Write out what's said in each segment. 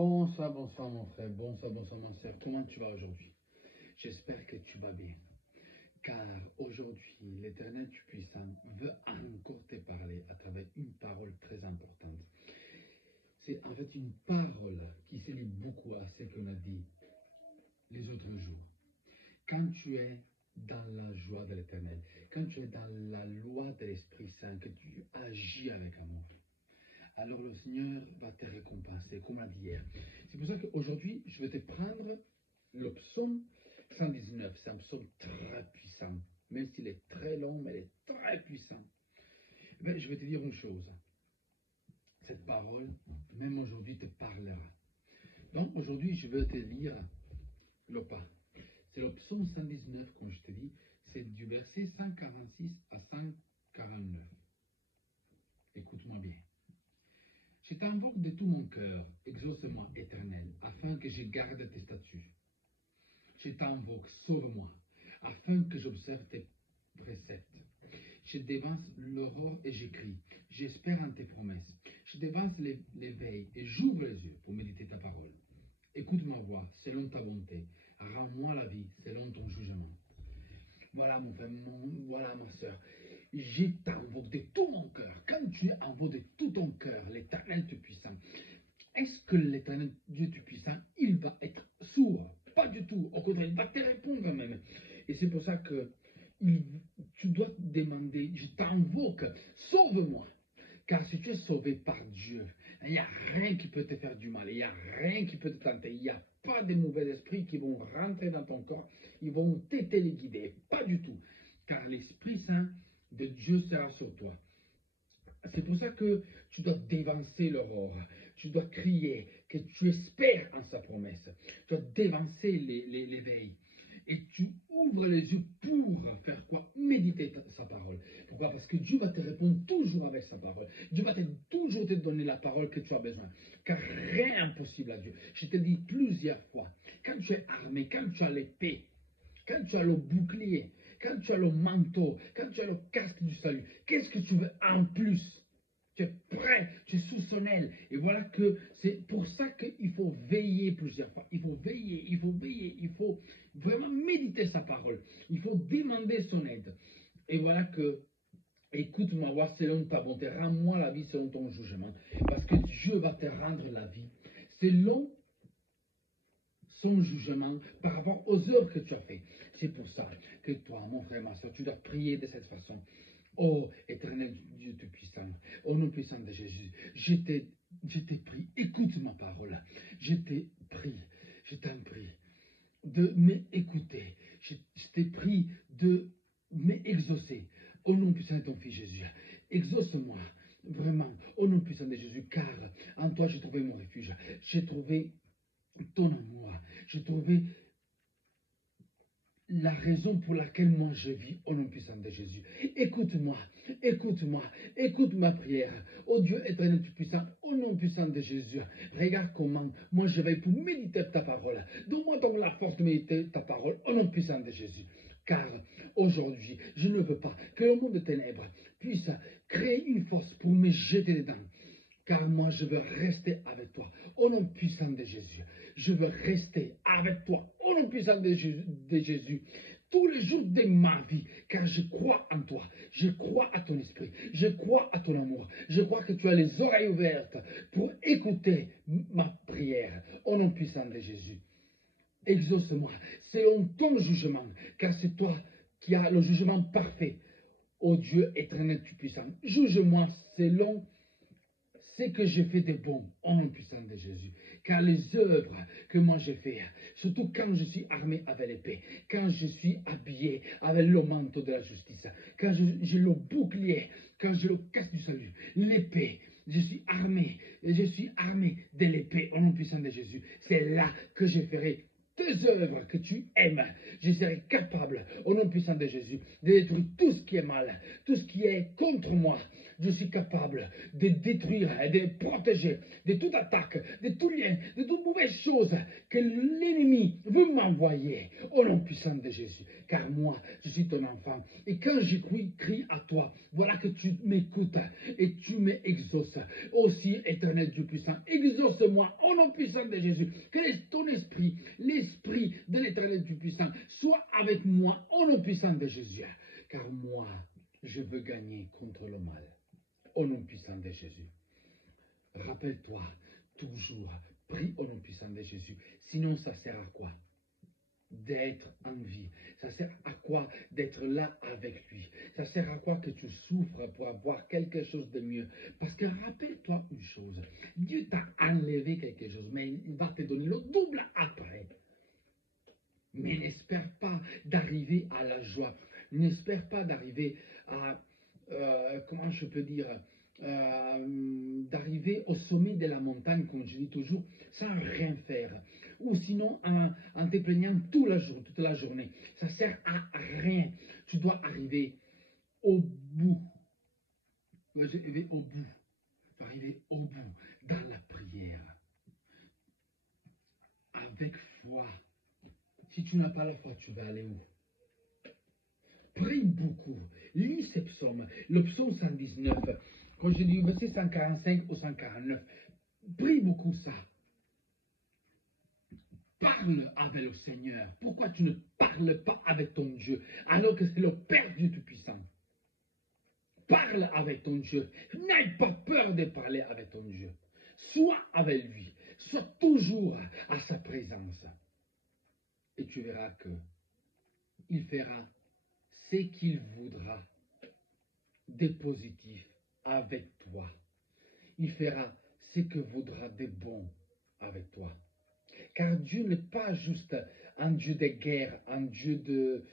Bonsoir mon frère, bonsoir ma soeur. Comment tu vas aujourd'hui? J'espère que tu vas bien. Car aujourd'hui, l'Éternel Tout-Puissant veut encore te parler à travers une parole très importante. C'est en fait une parole qui se lie beaucoup à ce qu'on a dit les autres jours. Quand tu es dans la joie de l'Éternel, quand tu es dans la loi de l'Esprit Saint, que tu agis avec amour, alors le Seigneur va te récompenser, comme on l'a dit hier. C'est pour ça qu'aujourd'hui, je vais te prendre le psaume 119. C'est un psaume très puissant. Même s'il est très long, mais il est très puissant. Mais je vais te dire une chose. Cette parole, même aujourd'hui, te parlera. Donc aujourd'hui, je vais te lire le pas. C'est le psaume 119, comme je te dis. C'est du verset 146 à 149. Écoute-moi bien. Je t'invoque de tout mon cœur, exauce-moi, Éternel, afin que je garde tes statuts. Je t'invoque, sauve-moi, afin que j'observe tes préceptes. Je dévance l'aurore et j'écris. J'espère en tes promesses. Je dévance l'éveil et j'ouvre les yeux pour méditer ta parole. Écoute ma voix selon ta bonté. Rends-moi la vie selon ton jugement. Voilà mon frère, voilà ma soeur. Je t'invoque de tout mon cœur. Quand tu invoques de tout ton cœur l'Éternel Tout-Puissant, est-ce que l'Éternel Dieu Tout-Puissant, il va être sourd? Pas du tout. Au contraire, il va te répondre même. Et c'est pour ça que tu dois te demander, je t'invoque, sauve-moi. Car si tu es sauvé par Dieu, il n'y a rien qui peut te faire du mal, il n'y a rien qui peut te tenter, il n'y a pas de mauvais esprits qui vont rentrer dans ton corps, ils vont te téléguider, pas du tout. Car l'Esprit Saint de Dieu sera sur toi. C'est pour ça que tu dois dévancer l'aurore, tu dois crier que tu espères en sa promesse, tu dois dévancer l'éveil. Et tu ouvres les yeux pour faire quoi? Méditer sa parole. Pourquoi? Parce que Dieu va te répondre toujours avec sa parole. Dieu va toujours te donner la parole que tu as besoin. Car rien n'est impossible à Dieu. Je te dis plusieurs fois, quand tu es armé, quand tu as l'épée, quand tu as le bouclier, quand tu as le manteau, quand tu as le casque du salut, qu'est-ce que tu veux en plus? Tu es prêt, tu es sous son aile. Et voilà que c'est pour ça qu'il faut veiller plusieurs fois. Il faut veiller, il faut vraiment méditer sa parole. Il faut demander son aide. Et voilà que, écoute ma voix selon ta bonté, rends-moi la vie selon ton jugement. Parce que Dieu va te rendre la vie selon son jugement par rapport aux œuvres que tu as fait. C'est pour ça que toi, mon frère, ma soeur, tu dois prier de cette façon. Oh, éternel Dieu Tout-Puissant, au nom puissant de Jésus, je t'ai pris, écoute ma parole, je t'ai pris, je t'en prie de m'écouter, je t'ai pris de m'exaucer, au nom puissant de ton Fils Jésus, exauce-moi, vraiment, au nom puissant de Jésus, car en toi j'ai trouvé mon refuge, j'ai trouvé ton amour, j'ai trouvé la raison pour laquelle moi je vis au nom puissant de Jésus. Écoute-moi, écoute-moi, écoute ma prière. Oh Dieu éternel Tout-Puissant, au nom puissant de Jésus, regarde comment moi je vais pour méditer ta parole. Donne-moi donc la force de méditer ta parole au nom puissant de Jésus. Car aujourd'hui, je ne veux pas que le monde de ténèbres puisse créer une force pour me jeter dedans. Car moi, je veux rester avec toi, au nom puissant de Jésus. Je veux rester avec toi, au nom puissant de Jésus, tous les jours de ma vie, car je crois en toi, je crois à ton esprit, je crois à ton amour, je crois que tu as les oreilles ouvertes pour écouter ma prière, au nom puissant de Jésus. Exauce-moi selon ton jugement, car c'est toi qui as le jugement parfait. Ô Dieu éternel Tout-Puissant, juge-moi selon ce que j'ai fait de bon, au nom puissant de Jésus. Car les œuvres que moi j'ai fait, surtout quand je suis armé avec l'épée, quand je suis habillé avec le manteau de la justice, quand j'ai le bouclier, quand j'ai le casque du salut, l'épée, je suis armé de l'épée, au nom puissant de Jésus. C'est là que je ferai tes œuvres que tu aimes, je serai capable, au nom puissant de Jésus, de détruire tout ce qui est mal, tout ce qui est contre moi. Je suis capable de détruire et de protéger de toute attaque, de tout lien, de toute mauvaise chose que l'ennemi veut m'envoyer, au nom puissant de Jésus. Car moi, je suis ton enfant. Et quand je crie à toi, voilà que tu m'écoutes et tu m'exauces. Aussi, éternel Dieu puissant, exauce-moi au nom puissant de Jésus. Que ton esprit, l'esprit de l'éternel Dieu puissant, soit avec moi au nom puissant de Jésus. Car moi, je veux gagner contre le mal. Au nom puissant de Jésus. Rappelle-toi, toujours, prie au nom puissant de Jésus. Sinon, ça sert à quoi? D'être en vie. Ça sert à quoi d'être là avec lui? Ça sert à quoi que tu souffres pour avoir quelque chose de mieux? Parce que rappelle-toi une chose, Dieu t'a enlevé quelque chose, mais il va te donner le double après. Mais n'espère pas d'arriver à la joie. N'espère pas d'arriver à, comment je peux dire, d'arriver au sommet de la montagne, comme je dis toujours, sans rien faire. Ou sinon en te plaignant toute la journée. Ça sert à rien. Tu dois arriver au bout. Tu dois arriver au bout. Tu dois arriver au bout dans la prière. Avec foi. Si tu n'as pas la foi, tu vas aller où? Prie beaucoup. Lis ces psaumes. Le psaume 119. Quand je dis verset 145 ou 149. Prie beaucoup ça. Parle avec le Seigneur. Pourquoi tu ne parles pas avec ton Dieu alors que c'est le Père Dieu Tout-Puissant? Parle avec ton Dieu. N'aie pas peur de parler avec ton Dieu. Sois avec lui. Sois toujours à sa présence. Et tu verras que il fera ce qu'il voudra de positif avec toi. Il fera ce que voudra de bon avec toi. Car Dieu n'est pas juste un Dieu de guerre, un Dieu de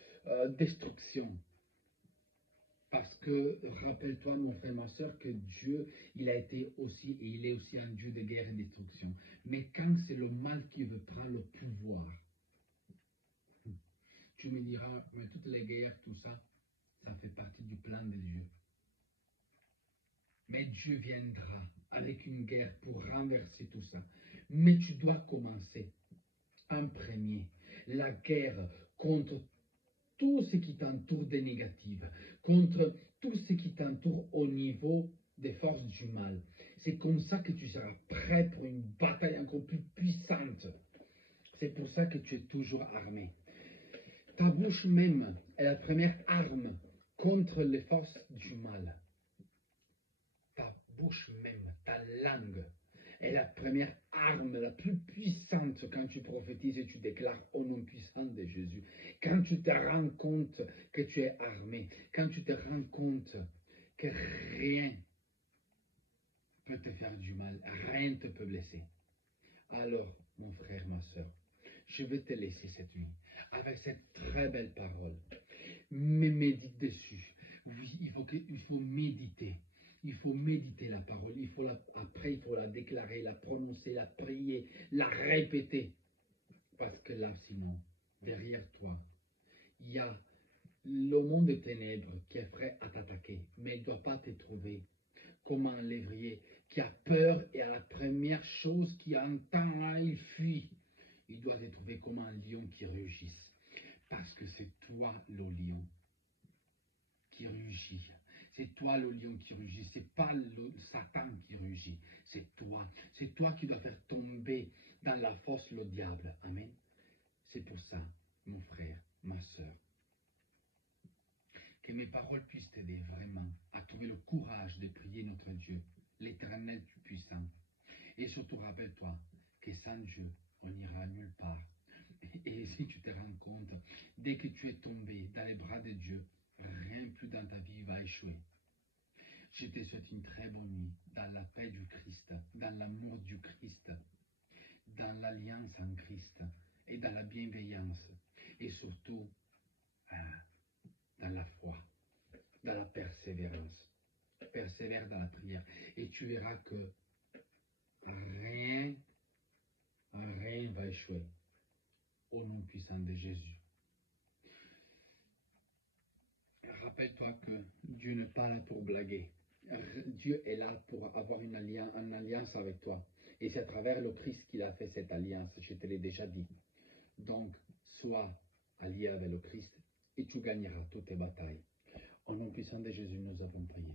destruction. Parce que, rappelle-toi, mon frère, ma soeur, que Dieu, il a été aussi, et il est aussi un Dieu de guerre et de destruction. Mais quand c'est le mal qui veut prendre le pouvoir, tu me diras, mais toutes les guerres, tout ça, ça fait partie du plan de Dieu. Mais Dieu viendra avec une guerre pour renverser tout ça. Mais tu dois commencer en premier la guerre contre tout ce qui t'entoure de négatif, contre tout ce qui t'entoure au niveau des forces du mal. C'est comme ça que tu seras prêt pour une bataille encore plus puissante. C'est pour ça que tu es toujours armé. Ta bouche même est la première arme contre les forces du mal. Ta bouche même, ta langue, est la première arme la plus puissante quand tu prophétises et tu déclares au nom puissant de Jésus. Quand tu te rends compte que tu es armé, quand tu te rends compte que rien peut te faire du mal, rien ne te peut blesser. Alors, mon frère, ma soeur, je vais te laisser cette nuit avec cette très belle parole. Mais médite dessus. Oui, il faut méditer. Il faut méditer la parole. Après, il faut la déclarer, la prononcer, la prier, la répéter. Parce que là, sinon, derrière toi, il y a le monde des ténèbres qui est prêt à t'attaquer. Mais il ne doit pas te trouver comme un lévrier qui a peur et à la première chose qu'il entend, il fuit. Il doit te trouver comme un lion qui rugisse. Parce que c'est toi le lion qui rugit. C'est toi le lion qui rugit. C'est pas le Satan qui rugit. C'est toi. C'est toi qui dois faire tomber dans la fosse le diable. Amen. C'est pour ça, mon frère, ma soeur, que mes paroles puissent t'aider vraiment à trouver le courage de prier notre Dieu, l'Éternel puissant. Et surtout, rappelle-toi que sans Dieu, on n'ira nulle part. Et si tu te rends compte, dès que tu es tombé dans les bras de Dieu, rien plus dans ta vie va échouer. Je te souhaite une très bonne nuit dans la paix du Christ, dans l'amour du Christ, dans l'alliance en Christ et dans la bienveillance. Et surtout, dans la foi, dans la persévérance. Persévère dans la prière. Et tu verras que rien va échouer. au nom puissant de Jésus. Rappelle-toi que Dieu n'est pas là pour blaguer. Dieu est là pour avoir une alliance avec toi. Et c'est à travers le Christ qu'il a fait cette alliance, je te l'ai déjà dit. Donc, sois allié avec le Christ et tu gagneras toutes tes batailles. Au nom puissant de Jésus, nous avons prié.